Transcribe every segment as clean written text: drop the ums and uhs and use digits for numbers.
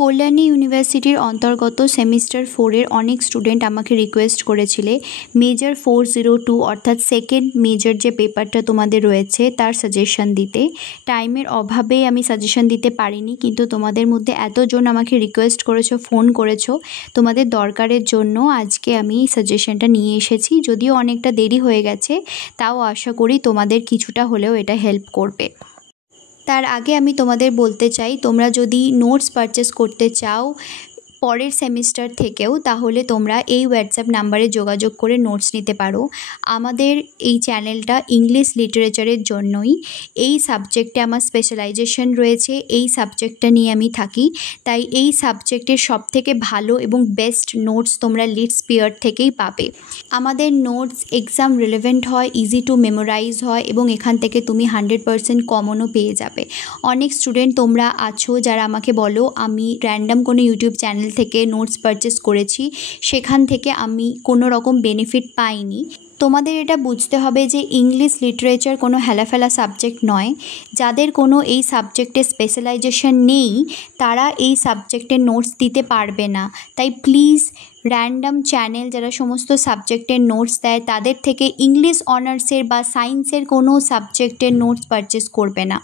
কল্যাণী ইউনিভার্সিটির অন্তর্গত সেমিস্টার 4-এর অনেক স্টুডেন্ট আমাকে রিকোয়েস্ট করেছিলে মেজর 402 অর্থাৎ সেকেন্ড মেজর যে পেপারটা তোমাদের রয়েছে তার সাজেশন দিতে। টাইমের অভাবে আমি সাজেশন দিতে পারিনি, কিন্তু তোমাদের মধ্যে এতজন আমাকে রিকোয়েস্ট করেছো, ফোন করেছো, তোমাদের দরকারের জন্য আজকে আমি সাজেশনটা নিয়ে এসেছি। যদিও অনেকটা দেরি হয়ে গেছে, তাও আশা করি তোমাদের কিছুটা হলেও এটা হেল্প করবে। তার আগে আমি তোমাদের বলতে চাই, তোমরা যদি নোটস পারচেস করতে চাও পরের সেমিস্টার থেকেও, তাহলে তোমরা এই হোয়াটসঅ্যাপ নাম্বারে যোগাযোগ করে নোটস নিতে পারো। আমাদের এই চ্যানেলটা ইংলিশ লিটারেচারের জন্যই। এই সাবজেক্টে আমার স্পেশালাইজেশন রয়েছে, এই সাবজেক্টটা নিয়ে আমি থাকি, তাই এই সাবজেক্টের সবথেকে ভালো এবং বেস্ট নোটস তোমরা লিডস পিয়ার থেকেই পাবে। আমাদের নোটস এক্সাম রিলেভেন্ট হয়, ইজি টু মেমোরাইজ হয় এবং এখান থেকে তুমি 100% কমনও পেয়ে যাবে। অনেক স্টুডেন্ট তোমরা আছো যারা আমাকে বলো আমি র্যান্ডাম কোনো ইউটিউব চ্যানেল থেকে নোটস পারচেস করেছি, সেখান থেকে আমি কোনো রকম বেনিফিট পাইনি। তোমাদের এটা বুঝতে হবে যে ইংলিশ লিটারেচার কোনো হেলাফেলা সাবজেক্ট নয়। যাদের কোনো এই সাবজেক্টে স্পেশালাইজেশন নেই তারা এই সাবজেক্টের নোটস দিতে পারবে না। তাই প্লিজ র্যান্ডাম চ্যানেল যারা সমস্ত সাবজেক্টের নোটস দেয় তাদের থেকে ইংলিশ অনার্সের বা সায়েন্সের কোনো সাবজেক্টের নোটস পারচেস করবে না।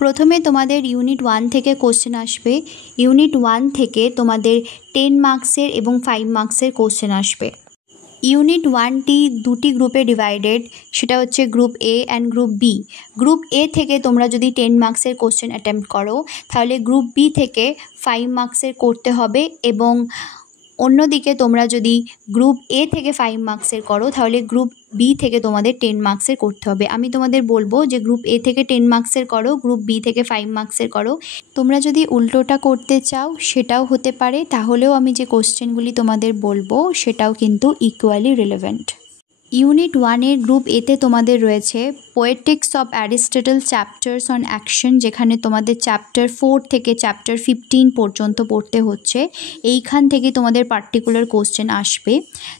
প্রথমে তোমাদের ইউনিট 1 থেকে কোশ্চেন আসবে। ইউনিট 1 থেকে তোমাদের 10 মার্কসের এবং 5 মার্কসের কোশ্চেন আসবে। ইউনিট 1টি দুটি গ্রুপে ডিভাইডেড, সেটা হচ্ছে group A and group B. Group A থেকে তোমরা যদি 10 মার্কসের কোশ্চেন অ্যাটেম্প্ট করো তাহলে গ্রুপ বি থেকে 5 মার্কসের করতে হবে, এবং অন্যদিকে তোমরা যদি গ্রুপ এ থেকে 5 মার্কসের করো তাহলে গ্রুপ বি থেকে তোমাদের 10 মার্কসের করতে হবে। আমি তোমাদের বলবো যে গ্রুপ এ থেকে 10 মার্কসের করো, গ্রুপ বি থেকে 5 মার্কসের করো। তোমরা যদি উল্টোটা করতে চাও সেটাও হতে পারে, তাহলেও আমি যে কোশ্চেনগুলি তোমাদের বলবো সেটাও কিন্তু ইকুয়ালি রিলেভেন্ট। ইউনিট 1-এর গ্রুপ এতে তোমাদের রয়েছে Poetics of Aristotle chapters on action, যেখানে তোমাদের চ্যাপ্টার 4 থেকে চ্যাপ্টার 15 পর্যন্ত পড়তে হচ্ছে। এইখান থেকে তোমাদের পার্টিকুলার কোশ্চেন আসবে।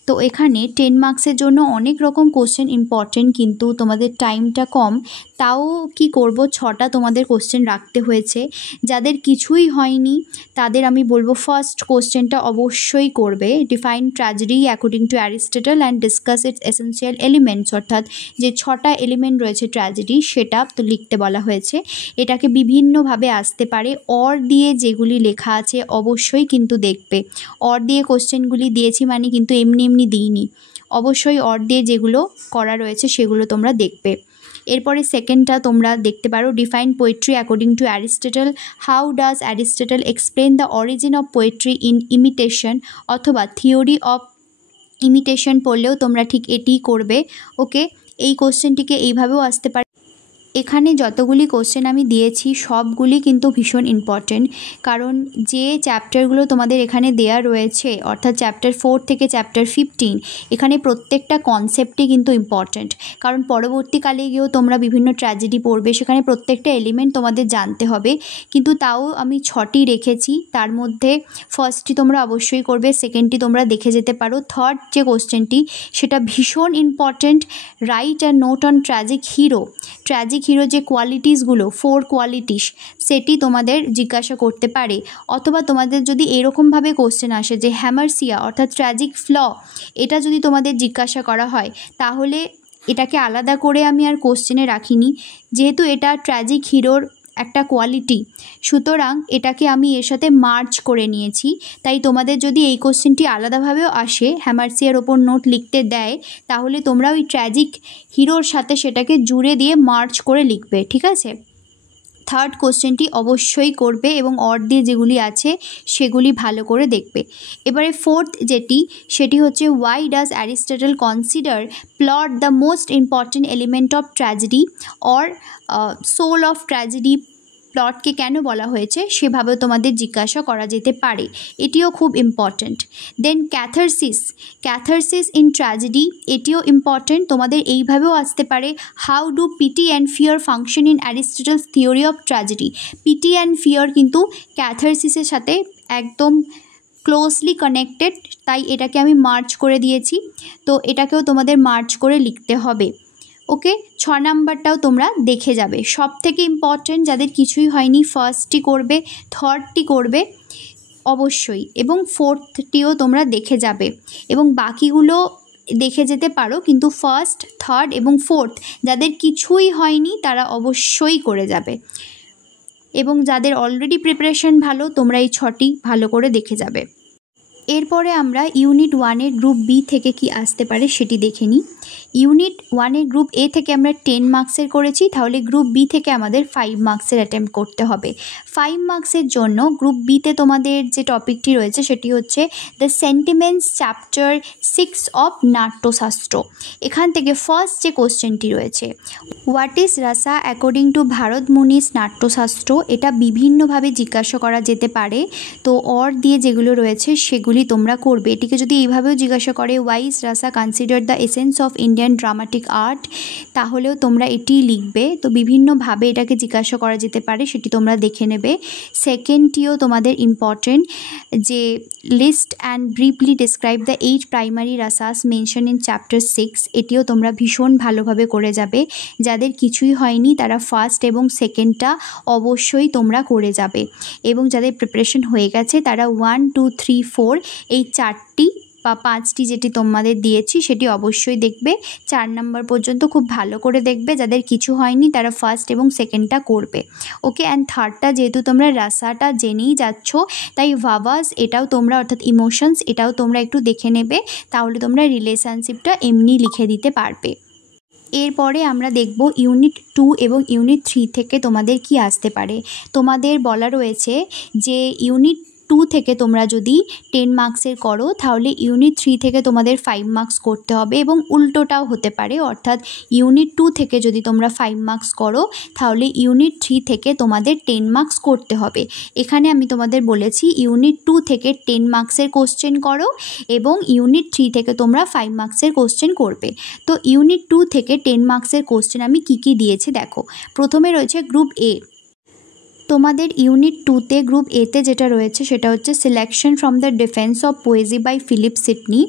তো এখানে 10 মার্কসের জন্য অনেক রকম কোশ্চেন ইম্পর্টেন্ট, কিন্তু তোমাদের টাইমটা কম, তাও কি করব 6টা তোমাদের কোশ্চেন রাখতে হয়েছে। যাদের কিছুই হয়নি তাদের আমি বলবো ফার্স্ট কোশ্চেনটা অবশ্যই করবে, define tragedy according to Aristotle and discuss it's essential elements, অর্থাৎ যে 6টা এলিমেন্ট রয়েছে ট্র্যাজেডি সেটা তো লিখতে বলা হয়েছে। এটাকে বিভিন্নভাবে আসতে পারে, অর দিয়ে যেগুলি লেখা আছে অবশ্যই কিন্তু দেখবে। অর দিয়ে কোশ্চেনগুলি দিয়েছি মানে কিন্তু এমনি এমনি দিইনি, অবশ্যই অর দিয়ে যেগুলো করা রয়েছে সেগুলো তোমরা দেখবে। এরপরে সেকেন্ডটা তোমরা দেখতে পারো, define poetry according to Aristotle, how does Aristotle explain the origin of poetry in imitation, অথবা থিওরি অফ ইমিটেশন পড়লেও তোমরা ঠিক এটিই করবে। ওকে, এই কোশ্চেনটিকে এইভাবেও আসতে পারে। এখানে যতগুলি কোশ্চেন আমি দিয়েছি সবগুলি কিন্তু ভীষণ ইম্পর্টেন্ট, কারণ যে চ্যাপ্টারগুলো তোমাদের এখানে দেয়া রয়েছে অর্থাৎ চ্যাপ্টার 4 থেকে চ্যাপ্টার 15, এখানে প্রত্যেকটা কনসেপ্টই কিন্তু ইম্পর্টেন্ট। কারণ পরবর্তীকালে গিয়েও তোমরা বিভিন্ন ট্র্যাজেডি পড়বে, সেখানে প্রত্যেকটা এলিমেন্ট তোমাদের জানতে হবে, কিন্তু তাও আমি 6টি রেখেছি। তার মধ্যে ফার্স্টটি তোমরা অবশ্যই করবে, সেকেন্ডটি তোমরা দেখে যেতে পারো, থার্ড যে কোশ্চেনটি সেটা ভীষণ important, right and note on tragic hero. Tragic hero যে কোয়ালিটিসগুলো 4 কোয়ালিটিস সেটি তোমাদের জিজ্ঞাসা করতে পারে। অথবা তোমাদের যদি এরকমভাবে কোশ্চেন আসে যে হ্যামারসিয়া অর্থাৎ ট্র্যাজিক ফ্ল, এটা যদি তোমাদের জিজ্ঞাসা করা হয় তাহলে এটাকে আলাদা করে আমি আর কোশ্চেনে রাখিনি, যেহেতু এটা ট্র্যাজিক হিরোর একটা কোয়ালিটি, সুতরাং এটাকে আমি এর সাথে মার্চ করে নিয়েছি। তাই তোমাদের যদি এই কোশ্চেনটি আলাদাভাবেও আসে, হ্যামারসিয়ার ওপর নোট লিখতে দেয়, তাহলে তোমরা ওই ট্র্যাজিক হিরোর সাথে সেটাকে জুড়ে দিয়ে মার্চ করে লিখবে, ঠিক আছে। থার্ড কোশ্চেনটি অবশ্যই করবে এবং অর দিয়ে যেগুলি আছে সেগুলি ভালো করে দেখবে। এবারে ফোর্থ সেটি হচ্ছে why does Aristotle consider plot the most important element of tragedy or soul of tragedy, প্লটকে কেন বলা হয়েছে সেভাবেও তোমাদের জিজ্ঞাসা করা যেতে পারে, এটিও খুব important. Then catharsis in tragedy, এটিও ইম্পর্ট্যান্ট, তোমাদের এইভাবেও আসতে পারে, how do pity and fear function in Aristotle's theory of tragedy. Pity and fear কিন্তু ক্যাথারসিসের সাথে একদম ক্লোজলি কানেক্টেড, তাই এটাকে আমি মার্চ করে দিয়েছি, তো এটাকেও তোমাদের মার্চ করে লিখতে হবে। ওকে, 6 নাম্বারটাও তোমরা দেখে যাবে। সব থেকে ইম্পর্টেন্ট যাদের কিছুই হয়নি ফার্স্টটি করবে, থার্ডটি করবে, অবশ্যই, এবং ফোর্থটিও তোমরা দেখে যাবে এবং বাকিগুলো দেখে যেতে পারো, কিন্তু ফার্স্ট, থার্ড এবং ফোর্থ যাদের কিছুই হয়নি তারা অবশ্যই করে যাবে, এবং যাদের অলরেডি প্রিপারেশন ভালো তোমরা এই 6টি ভালো করে দেখে যাবে। এরপরে আমরা ইউনিট 1-এর গ্রুপ বি থেকে কি আসতে পারে সেটি দেখে নিই। ইউনিট 1-এর গ্রুপ এ থেকে আমরা 10 মার্কসের করেছি, তাহলে গ্রুপ বি থেকে আমাদের 5 মার্কসের অ্যাটেম্প্ট করতে হবে। 5 মার্কসের জন্য গ্রুপ বিতে তোমাদের যে টপিকটি রয়েছে সেটি হচ্ছে the sentiments chapter 6 of Natyashastra. এখান থেকে ফার্স্ট যে কোশ্চেনটি রয়েছে, what is rasa according to Bharata Muni's Natyashastra, এটা বিভিন্নভাবে জিজ্ঞাসা করা যেতে পারে। তো অর দিয়ে যেগুলো রয়েছে সেগুলি তোমরা করবে। এটিকে যদি এইভাবেও জিজ্ঞাসা করে why is rasa consider the essence of Indian dramatic art, তাহলেও তোমরা এটি লিখবে। তো বিভিন্নভাবে এটাকে জিজ্ঞাসা করা যেতে পারে, সেটি তোমরা দেখে নেবে। সেকেন্ডটিও তোমাদের ইম্পর্টেন্ট, যে list and briefly describe the 8 primary rasas mention in chapter 6, এটিও তোমরা ভীষণ ভালোভাবে করে যাবে। যাদের কিছুই হয়নি তারা ফার্স্ট এবং সেকেন্ডটা অবশ্যই তোমরা করে যাবে, এবং যাদের প্রিপারেশন হয়ে গেছে তারা 1, 2, 3, 4 এই 4টি বা 5টি যেটি তোমাদের দিয়েছি সেটি অবশ্যই দেখবে। 4 নাম্বার পর্যন্ত খুব ভালো করে দেখবে। যাদের কিছু হয়নি তারা ফার্স্ট এবং সেকেন্ডটা করবে। ওকে, অ্যান্ড থার্ডটা যেহেতু তোমরা রাসাটা জেনেই যাচ্ছ, তাই ভাবাস এটাও তোমরা, অর্থাৎ ইমোশনস, এটাও তোমরা একটু দেখে নেবে, তাহলে তোমরা রিলেশনশিপটা এমনি লিখে দিতে পারবে। এরপরে আমরা দেখব ইউনিট 2 এবং ইউনিট 3 থেকে তোমাদের কি আসতে পারে। তোমাদের বলা রয়েছে যে ইউনিট 2 থেকে তোমরা যদি 10 মার্কসের করো তাহলে ইউনিট 3 থেকে তোমাদের 5 মার্কস করতে হবে, এবং উল্টোটাও হতে পারে, অর্থাৎ ইউনিট 2 থেকে যদি তোমরা 5 মার্কস করো তাহলে ইউনিট 3 থেকে তোমাদের 10 মার্কস করতে হবে। এখানে আমি তোমাদের বলেছি ইউনিট 2 থেকে 10 মার্কসের কোশ্চেন করো এবং ইউনিট 3 থেকে তোমরা 5 মার্কসের কোশ্চেন করবে। তো ইউনিট 2 থেকে 10 মার্কসের কোশ্চেন আমি কি দিয়েছি দেখো। প্রথমে রয়েছে গ্রুপ এ। তোমাদের ইউনিট 2তে গ্রুপ এতে যেটা রয়েছে সেটা হচ্ছে selection from the defence of poesy by Philip Sidney.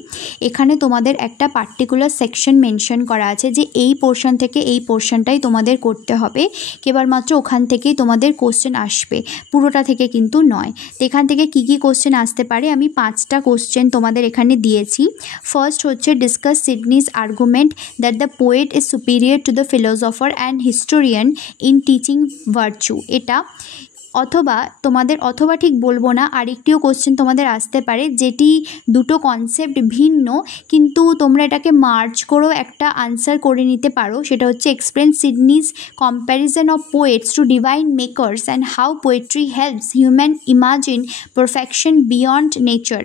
এখানে তোমাদের একটা পার্টিকুলার সেকশন মেনশন করা আছে যে এই পোর্শন থেকে এই পোর্শনটাই তোমাদের করতে হবে, কেবলমাত্র ওখান থেকেই তোমাদের কোশ্চেন আসবে, পুরোটা থেকে কিন্তু নয়। তো এখান থেকে কি কোশ্চেন আসতে পারে আমি 5টা কোশ্চেন তোমাদের এখানে দিয়েছি। ফার্স্ট হচ্ছে discuss Sidney's argument that the poet is superior to the philosopher and historian in teaching virtue. এটা অথবা ঠিক বলবো না, আরেকটিও কোশ্চেন তোমাদের আসতে পারে যেটি দুটো কনসেপ্ট ভিন্ন, কিন্তু তোমরা এটাকে মার্জ করেও একটা আনসার করে নিতে পারো। সেটা হচ্ছে explain Sidney's comparison of poets to divine makers and how poetry helps human imagine perfection beyond nature.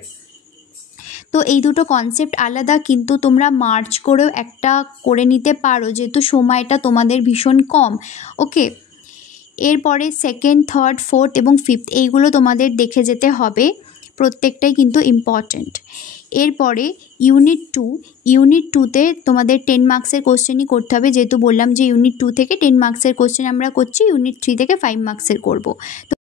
তো এই দুটো কনসেপ্ট আলাদা, কিন্তু তোমরা মার্জ করেও একটা করে নিতে পারো যেহেতু সময়টা তোমাদের ভীষণ কম। ওকে, এরপরে সেকেন্ড, থার্ড, ফোর্থ এবং ফিফথ এইগুলো তোমাদের দেখে যেতে হবে, প্রত্যেকটাই কিন্তু ইম্পর্ট্যান্ট। এরপরে ইউনিট 2তে তোমাদের 10 মার্কসের কোশ্চেনই করতে হবে, যেহেতু বললাম যে ইউনিট 2 থেকে 10 মার্কসের কোশ্চেন আমরা করছি, ইউনিট 3 থেকে 5 মার্কসের করব। তো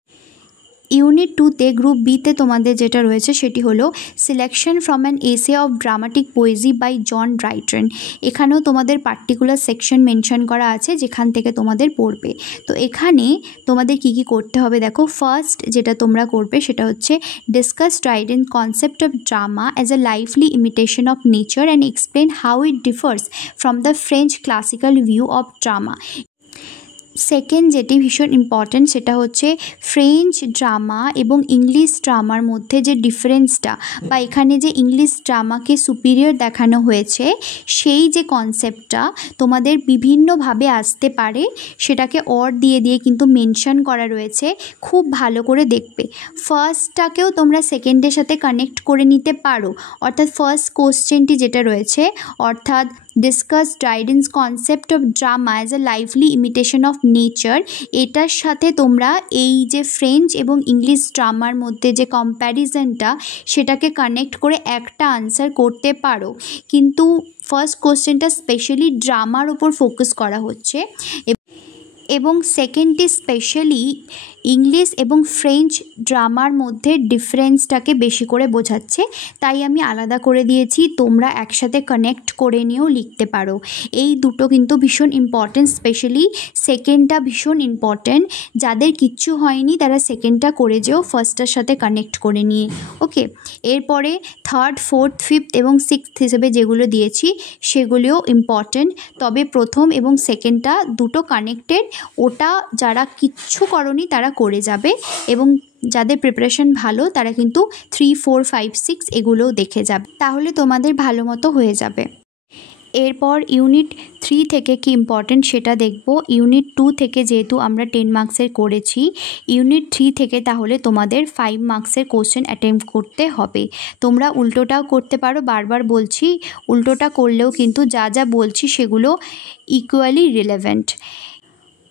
ইউনিট 2তে গ্রুপ বিতে তোমাদের যেটা রয়েছে সেটি হলো selection from an essay of dramatic poesy by John Dryden. এখানেও তোমাদের পার্টিকুলার সেকশন মেনশন করা আছে যেখান থেকে তোমাদের পড়বে। তো এখানে তোমাদের কি করতে হবে দেখো। ফার্স্ট যেটা তোমরা করবে সেটা হচ্ছে discuss Dryden concept of drama as a lively imitation of nature and explain how it differs from the French classical view of drama. Second যেটি ভীষণ ইম্পর্ট্যান্ট সেটা হচ্ছে ফ্রেঞ্চ ড্রামা এবং ইংলিশ ড্রামার মধ্যে যে ডিফারেন্সটা, বা এখানে যে ইংলিশ ড্রামাকে সুপিরিয়র দেখানো হয়েছে সেই যে কনসেপ্টটা তোমাদের বিভিন্নভাবে আসতে পারে, সেটাকে অর দিয়ে কিন্তু মেনশন করা রয়েছে, খুব ভালো করে দেখবে। ফার্স্টটাকেও তোমরা সেকেন্ডের সাথে কানেক্ট করে নিতে পারো, অর্থাৎ ফার্স্ট কোশ্চেনটি যেটা রয়েছে, অর্থাৎ discuss Dryden's concept of drama as a lively imitation of nature, এটার সাথে তোমরা এই যে ফ্রেঞ্চ এবং ইংলিশ ড্রামার মধ্যে যে কম্প্যারিজনটা সেটাকে কানেক্ট করে একটা আনসার করতে পারো। কিন্তু ফার্স্ট কোশ্চেনটা স্পেশালি ড্রামার উপর ফোকাস করা হচ্ছে এবং সেকেন্ডটি স্পেশালি ইংলিশ এবং ফ্রেঞ্চ ড্রামার মধ্যে ডিফারেন্সটাকে বেশি করে বোঝাচ্ছে, তাই আমি আলাদা করে দিয়েছি। তোমরা একসাথে কানেক্ট করে নিয়েও লিখতে পারো। এই দুটো কিন্তু ভীষণ ইম্পর্টেন্ট, স্পেশালি সেকেন্ডটা ভীষণ ইম্পর্টেন্ট। যাদের কিচ্ছু হয়নি তারা সেকেন্ডটা করে যেও ফার্স্টটার সাথে কানেক্ট করে নিয়ে। ওকে, এরপরে থার্ড, ফোর্থ, ফিফথ এবং সিক্সথ হিসেবে যেগুলো দিয়েছি সেগুলিও ইম্পর্টেন্ট, তবে প্রথম এবং সেকেন্ডটা দুটো কানেক্টেড, ওটা যারা কিচ্ছু করনি তারা করে যাবে, এবং যাদের প্রিপারেশন ভালো তারা কিন্তু 3, 4, 5, 6 এগুলোও দেখে যাবে, তাহলে তোমাদের ভালো মতো হয়ে যাবে। এরপর ইউনিট 3 থেকে কি ইম্পর্টেন্ট সেটা দেখব। ইউনিট 2 থেকে যেহেতু আমরা 10 মার্কসের করেছি, ইউনিট 3 থেকে তাহলে তোমাদের 5 মার্কসের কোশ্চেন অ্যাটেম্প্ট করতে হবে। তোমরা উল্টোটাও করতে পারো, বারবার বলছি উল্টোটা করলেও কিন্তু যা যা বলছি সেগুলো ইকুয়ালি রিলেভেন্ট।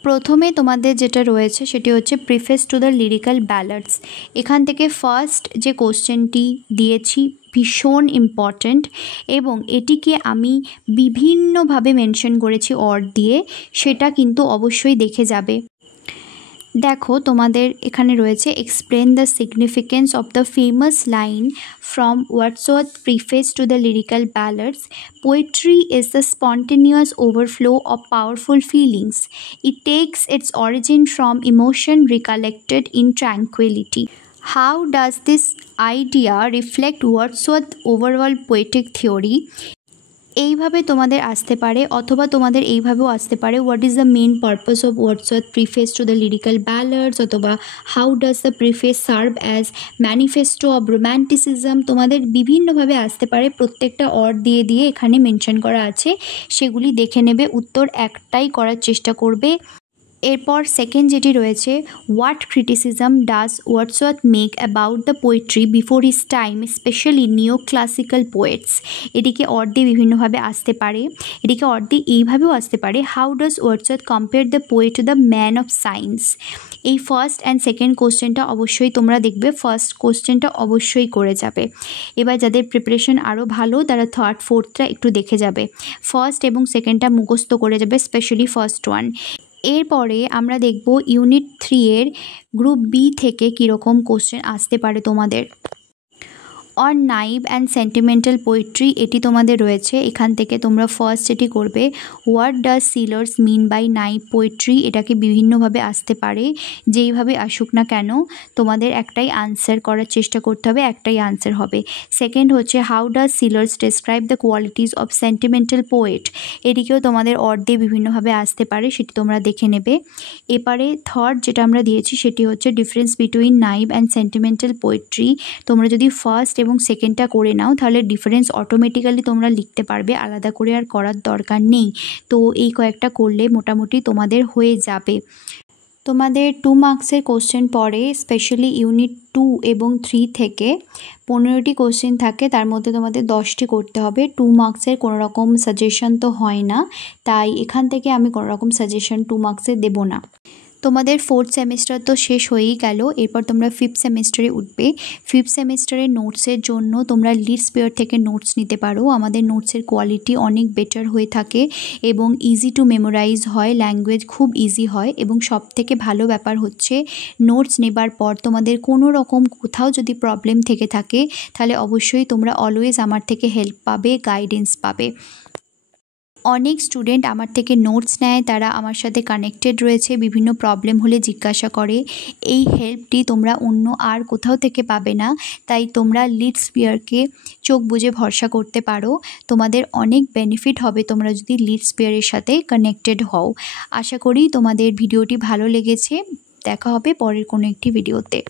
প্রথমে তোমাদের যেটা রয়েছে সেটি হচ্ছে প্রিফেস টু দ্য লিরিক্যাল ব্যালাডস। এখান থেকে ফার্স্ট যে কোশ্চেনটি দিয়েছি ভীষণ ইম্পর্ট্যান্ট, এবং এটিকে আমি বিভিন্নভাবে মেনশন করেছি অর দিয়ে, সেটা কিন্তু অবশ্যই দেখে যাবে। দেখো তোমাদের এখানে রয়েছে explain the significance of the famous line from Wordsworth preface to the lyrical ব্যালাডস। Poetry is the spontaneous overflow of powerful feelings. It takes its origin from emotion recollected in tranquility. How does this idea reflect Wordsworth's overall poetic theory? এইভাবে তোমাদের আসতে পারে, অথবা তোমাদের এইভাবেও আসতে পারে what is the main purpose of Wordsworth preface to the lyrical ballads, অথবা how does the preface serve as manifesto of romanticism. তোমাদের বিভিন্নভাবে আসতে পারে, প্রত্যেকটা অর দিয়ে দিয়ে এখানে মেনশন করা আছে, সেগুলি দেখে নেবে, উত্তর একটাই করার চেষ্টা করবে। এরপর সেকেন্ড যেটি রয়েছে, what criticism does Wordsworth make about the poetry before his time, specially neo classical poets. এটিকে অর দিয়ে বিভিন্নভাবে আসতে পারে, এটিকে অর দিয়ে এইভাবেও আসতে পারে, how does Wordsworth compare the poet to the man of science. এই ফার্স্ট অ্যান্ড সেকেন্ড কোশ্চেনটা অবশ্যই তোমরা দেখবে, ফার্স্ট কোশ্চেনটা অবশ্যই করে যাবে। এবার যাদের প্রিপারেশন আরও ভালো তারা থার্ড, ফোর্থটা একটু দেখে যাবে, ফার্স্ট এবং সেকেন্ডটা মুখস্থ করে যাবে, স্পেশালি ফার্স্ট ওয়ান। এরপরে আমরা দেখব ইউনিট 3 এর গ্রুপ বি থেকে কীরকম কোশ্চেন আসতে পারে তোমাদের। On naive and sentimental poetry, এটি তোমাদের রয়েছে। এখান থেকে তোমরা ফার্স্ট এটি করবে, what does Schiller's mean by naive poetry. এটাকে বিভিন্নভাবে আসতে পারে, যেইভাবে আসুক না কেন তোমাদের একটাই আনসার করার চেষ্টা করতে হবে, একটাই আনসার হবে। সেকেন্ড হচ্ছে how does Schiller's describe the qualities of sentimental poet. এটিকেও তোমাদের অর দিয়ে বিভিন্নভাবে আসতে পারে, সেটি তোমরা দেখে নেবে। এবারে থার্ড যেটা আমরা দিয়েছি সেটি হচ্ছে difference between naive and sentimental poetry. তোমরা যদি ফার্স্ট এবং সেকেন্ডটা করে নাও তাহলে ডিফারেন্স অটোমেটিক্যালি তোমরা লিখতে পারবে, আলাদা করে আর করার দরকার নেই। তো এই কয়েকটা করলে মোটামুটি তোমাদের হয়ে যাবে। তোমাদের 2 মার্কসের কোশ্চেন পড়ে, স্পেশালি ইউনিট 2 এবং 3 থেকে 15টি কোশ্চেন থাকে, তার মধ্যে তোমাদের 10টি করতে হবে। 2 মার্কসের কোনো রকম সাজেশন তো হয় না, তাই এখান থেকে আমি কোনো রকম সাজেশন 2 মার্কসের দেবো না। তোমাদের 4th সেমিস্টার তো শেষ হয়েই গেল, এরপর তোমরা 5th সেমিস্টারে উঠবে। 5th সেমিস্টারের নোটসের জন্য তোমরা লিডস্পেয়ার থেকে নোটস নিতে পারো। আমাদের নোটসের কোয়ালিটি অনেক বেটার হয়ে থাকে এবং ইজি টু মেমোরাইজ হয়, ল্যাঙ্গুয়েজ খুব ইজি হয়, এবং সবথেকে ভালো ব্যাপার হচ্ছে নোটস নেবার পর তোমাদের কোনো রকম কোথাও যদি প্রবলেম থেকে থাকে তাহলে অবশ্যই তোমরা অলওয়েজ আমার থেকে হেল্প পাবে, গাইডেন্স পাবে। অনেক স্টুডেন্ট আমার থেকে নোটস নেয়, তারা আমার সাথে কানেক্টেড রয়েছে, বিভিন্ন প্রবলেম হলে জিজ্ঞাসা করে। এই হেল্পটি তোমরা অন্য আর কোথাও থেকে পাবে না, তাই তোমরা লিডস্পেয়ারকে চোখ বুজে ভরসা করতে পারো। তোমাদের অনেক বেনিফিট হবে তোমরা যদি লিডস্পেয়ারের সাথে কানেক্টেড হও। আশা করি তোমাদের ভিডিওটি ভালো লেগেছে। দেখা হবে পরের কোনো একটি ভিডিওতে।